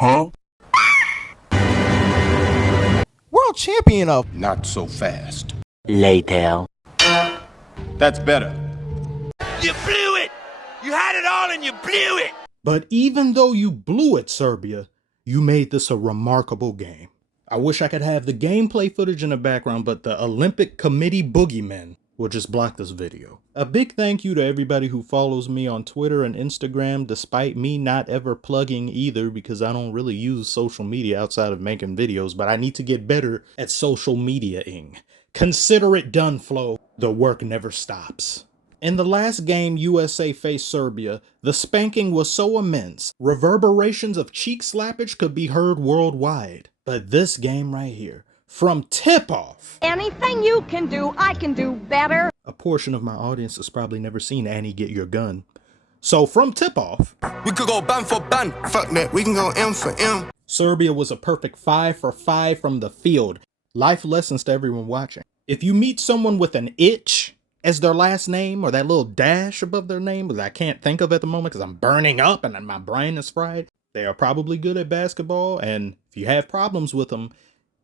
Huh? World champion of. Not so fast. Later. That's better. You blew it! You had it all and you blew it! But even though you blew it, Serbia, you made this a remarkable game. I wish I could have the gameplay footage in the background, but the Olympic Committee boogeymen will just block this video. A big thank you to everybody who follows me on Twitter and Instagram, despite me not ever plugging either because I don't really use social media outside of making videos, but I need to get better at social media-ing. Consider it done, Flo. The work never stops. In the last game USA faced Serbia, the spanking was so immense, reverberations of cheek slappage could be heard worldwide. But this game right here, from tip-off. Anything you can do, I can do better. A portion of my audience has probably never seen Annie Get Your Gun. So from tip-off, We could go ban for ban. Fuck that, we can go M for M. Serbia was a perfect 5 for 5 from the field. Life lessons to everyone watching. If you meet someone with an itch as their last name, or that little dash above their name that I can't think of at the moment because I'm burning up and my brain is fried, they are probably good at basketball, and if you have problems with them,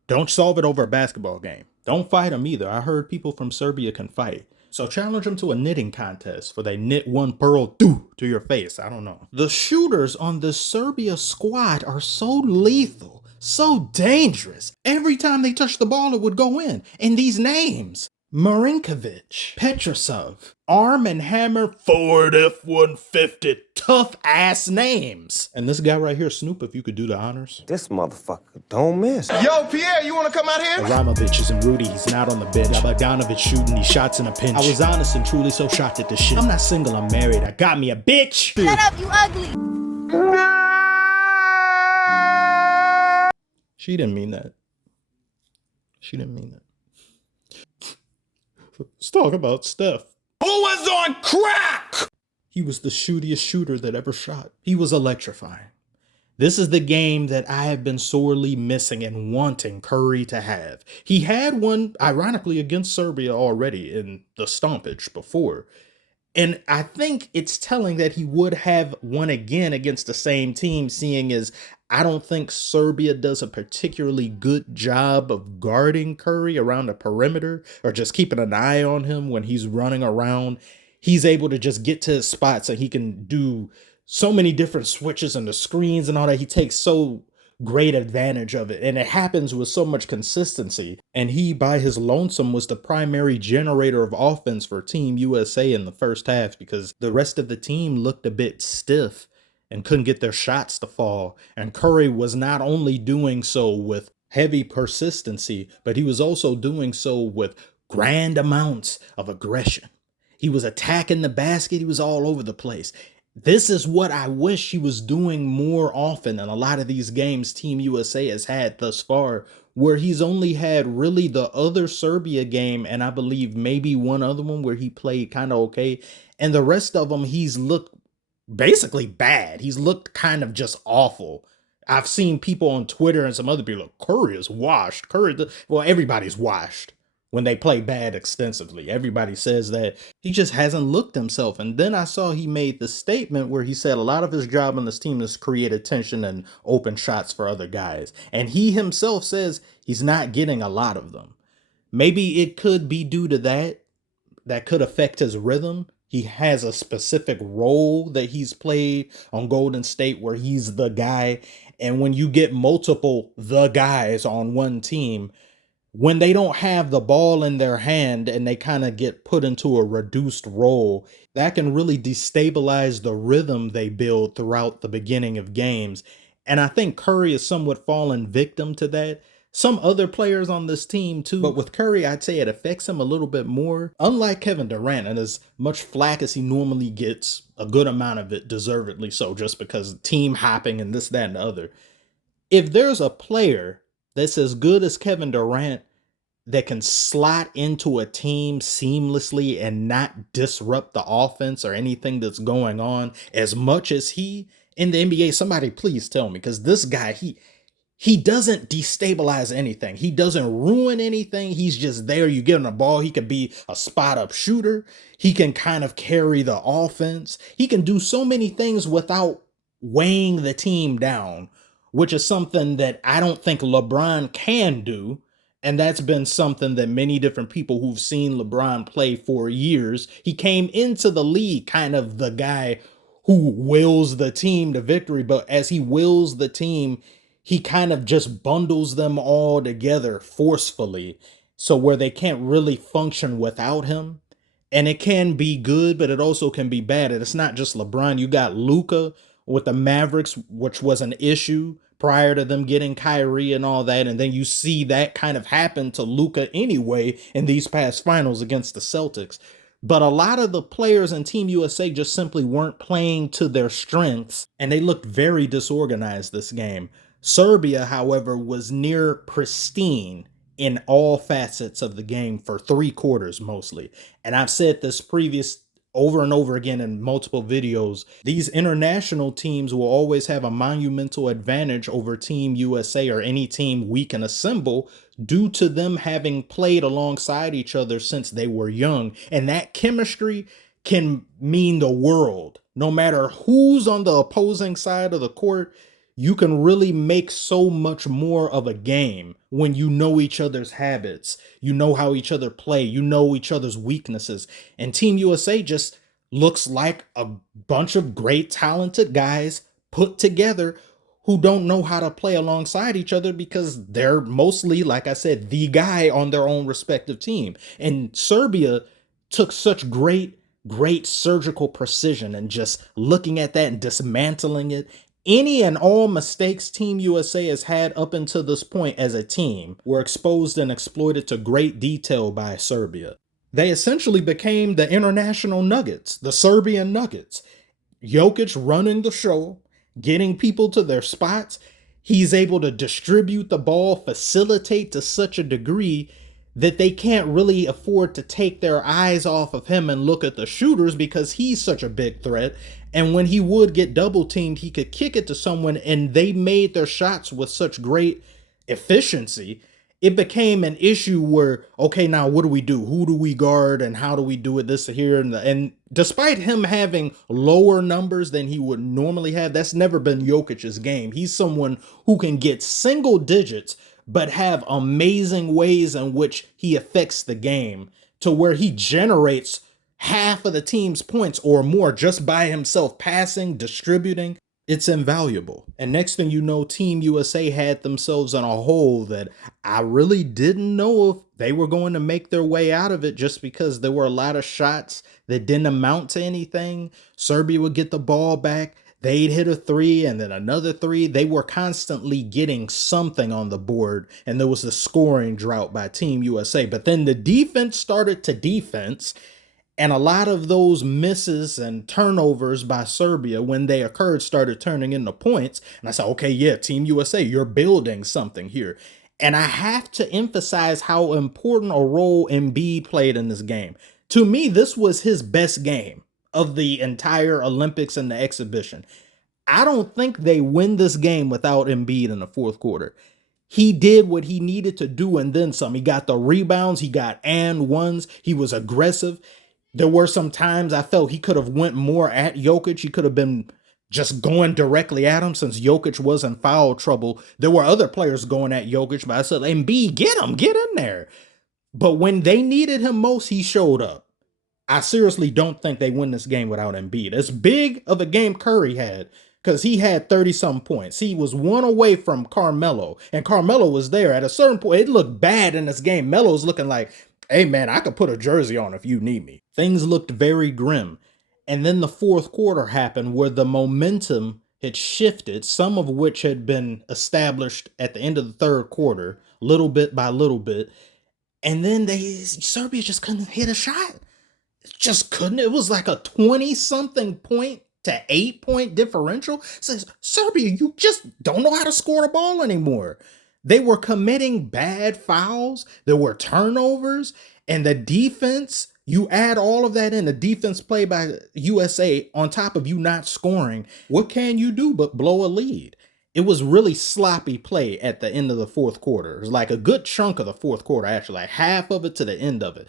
don't solve it over a basketball game. Don't fight them either. I heard people from Serbia can fight. So challenge them to a knitting contest for they knit one pearl to your face. I don't know. The shooters on the Serbia squad are so lethal, so dangerous. Every time they touch the ball, it would go in. And these names: Marinkovic, Petrosov, Arm and Hammer, Ford F-150, tough ass names. And this guy right here, Snoop, if you could do the honors. This motherfucker don't miss. Yo, Pierre, you wanna come out here? Abramovich is and Rudy, he's not on the bench. Bogdanovic shooting these shots in a pinch. I was honest and truly so shocked at this shit. I'm not single, I'm married. I got me a bitch. Shut up, you ugly. She didn't mean that. She didn't mean that. Let's talk about Steph. Who was on crack? He was the shootiest shooter that ever shot. He was electrifying. This is the game that I have been sorely missing and wanting Curry to have. He had one, ironically, against Serbia already in the stompage before. And I think it's telling that he would have one again against the same team, seeing as I don't think Serbia does a particularly good job of guarding Curry around the perimeter or just keeping an eye on him when he's running around. He's able to just get to his spots and he can do so many different switches and the screens and all that. He takes so great advantage of it, and it happens with so much consistency. And he, by his lonesome, was the primary generator of offense for Team USA in the first half because the rest of the team looked a bit stiff and couldn't get their shots to fall. And Curry was not only doing so with heavy persistency, but he was also doing so with grand amounts of aggression. He was attacking the basket. He was all over the place. This is what I wish he was doing more often in a lot of these games Team USA has had thus far, where he's only had really the other Serbia game and I believe maybe one other one where he played kind of okay. And the rest of them, he's looked basically bad. He's looked kind of just awful. I've seen people on Twitter and some other people, Curry is washed. Well, everybody's washed when they play bad extensively. Everybody says that. He just hasn't looked himself. And then I saw he made the statement where he said a lot of his job on this team is create attention and open shots for other guys. And he himself says he's not getting a lot of them. Maybe it could be due to that. That could affect his rhythm. He has a specific role that he's played on Golden State where he's the guy. And when you get multiple the guys on one team, when they don't have the ball in their hand and they kind of get put into a reduced role, that can really destabilize the rhythm they build throughout the beginning of games. And I think Curry is somewhat fallen victim to that. Some other players on this team too, but with Curry, I'd say it affects him a little bit more. Unlike Kevin Durant, and as much flack as he normally gets, a good amount of it deservedly so, just because team hopping and this, that, and the other. If there's a player that's as good as Kevin Durant that can slot into a team seamlessly and not disrupt the offense or anything that's going on as much as he in the NBA, somebody please tell me, because this guy, he doesn't destabilize anything. He doesn't ruin anything. He's just there. You give him the ball. He can be a spot up shooter. He can kind of carry the offense. He can do so many things without weighing the team down, which is something that I don't think LeBron can do. And that's been something that many different people who've seen LeBron play for years, he came into the league kind of the guy who wills the team to victory. But as he wills the team, he kind of just bundles them all together forcefully. So where they can't really function without him. And it can be good, but it also can be bad. And it's not just LeBron. You got Luka with the Mavericks, which was an issue prior to them getting Kyrie and all that. And then you see that kind of happen to Luka anyway in these past finals against the Celtics. But a lot of the players in Team USA just simply weren't playing to their strengths, and they looked very disorganized this game. Serbia, however, was near pristine in all facets of the game for 3/4 mostly. And I've said this over and over again in multiple videos. These international teams will always have a monumental advantage over Team USA or any team we can assemble due to them having played alongside each other since they were young. And that chemistry can mean the world. No matter who's on the opposing side of the court, you can really make so much more of a game when you know each other's habits, you know how each other play, you know each other's weaknesses. And Team USA just looks like a bunch of great, talented guys put together who don't know how to play alongside each other because they're mostly, like I said, the guy on their own respective team. And Serbia took such great surgical precision and just looking at that and dismantling it. Any and all mistakes Team USA has had up until this point as a team were exposed and exploited to great detail by Serbia. They essentially became the international Nuggets, the Serbian Nuggets. Jokic running the show, getting people to their spots. He's able to distribute the ball, facilitate to such a degree that they can't really afford to take their eyes off of him and look at the shooters because he's such a big threat. And when he would get double teamed, he could kick it to someone, and they made their shots with such great efficiency. It became an issue where, okay, now what do we do? Who do we guard and how do we do it this here? And despite him having lower numbers than he would normally have, that's never been Jokic's game. He's someone who can get single digits but have amazing ways in which he affects the game to where he generates half of the team's points or more just by himself passing, distributing. It's invaluable. And next thing you know, Team USA had themselves in a hole that I really didn't know if they were going to make their way out of it just because there were a lot of shots that didn't amount to anything. Serbia would get the ball back. They'd hit a three and then another three. They were constantly getting something on the board, and there was a scoring drought by Team USA. But then the defense started to defense, and a lot of those misses and turnovers by Serbia, when they occurred, started turning into points. And I said, okay, yeah, Team USA, you're building something here. And I have to emphasize how important a role Embiid played in this game. To me, this was his best game of the entire Olympics and the exhibition. I don't think they win this game without Embiid in the fourth quarter. He did what he needed to do and then some. He got the rebounds, he got and ones, he was aggressive. There were some times I felt he could have went more at Jokic. He could have been just going directly at him since Jokic was in foul trouble. There were other players going at Jokic, but I said, Embiid, get him, get in there. But when they needed him most, he showed up. I seriously don't think they win this game without Embiid. As big of a game Curry had, because he had 30-some points. He was one away from Carmelo, and Carmelo was there. At a certain point, it looked bad in this game. Melo's looking like, hey, man, I could put a jersey on if you need me. Things looked very grim. And then the fourth quarter happened where the momentum had shifted, some of which had been established at the end of the third quarter, little bit by little bit. And then Serbia just couldn't hit a shot. Just couldn't. It was like a 20-something point to 8-point differential. Says Serbia, you just don't know how to score the ball anymore. They were committing bad fouls. There were turnovers, and the defense, you add all of that in, the defense play by USA on top of you not scoring. What can you do but blow a lead? It was really sloppy play at the end of the fourth quarter. It was like a good chunk of the fourth quarter, actually, like half of it to the end of it.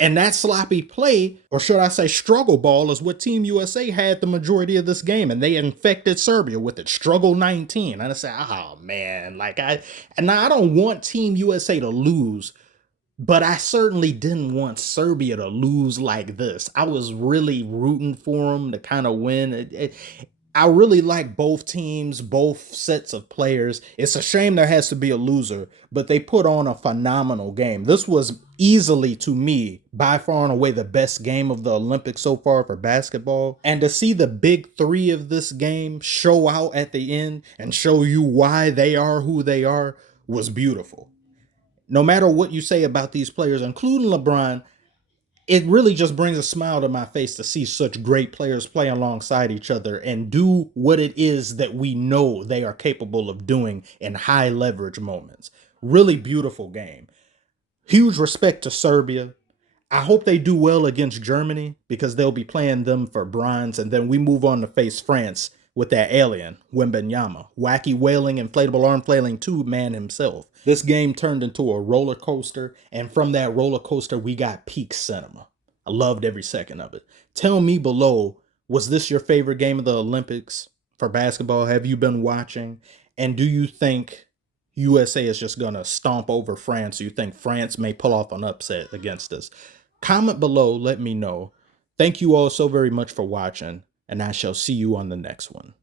And that sloppy play, or should I say struggle ball, is what Team USA had the majority of this game. And they infected Serbia with it. Struggle 19. And I said, oh man, and now I don't want Team USA to lose, but I certainly didn't want Serbia to lose like this. I was really rooting for them to kind of win. I really like both teams, both sets of players. It's a shame there has to be a loser, but they put on a phenomenal game. This was easily, to me, by far and away the best game of the Olympics so far for basketball. And to see the big three of this game show out at the end and show you why they are who they are was beautiful. No matter what you say about these players, including LeBron, it really just brings a smile to my face to see such great players play alongside each other and do what it is that we know they are capable of doing in high leverage moments. Really beautiful game. Huge respect to Serbia. I hope they do well against Germany because they'll be playing them for bronze, and then we move on to face France with that alien, Wembanyama, wacky wailing, inflatable arm flailing man himself. This game turned into a roller coaster, and from that roller coaster, we got peak cinema. I loved every second of it. Tell me below, was this your favorite game of the Olympics for basketball? Have you been watching? And do you think USA is just going to stomp over France? Do you think France may pull off an upset against us? Comment below, let me know. Thank you all so very much for watching, and I shall see you on the next one.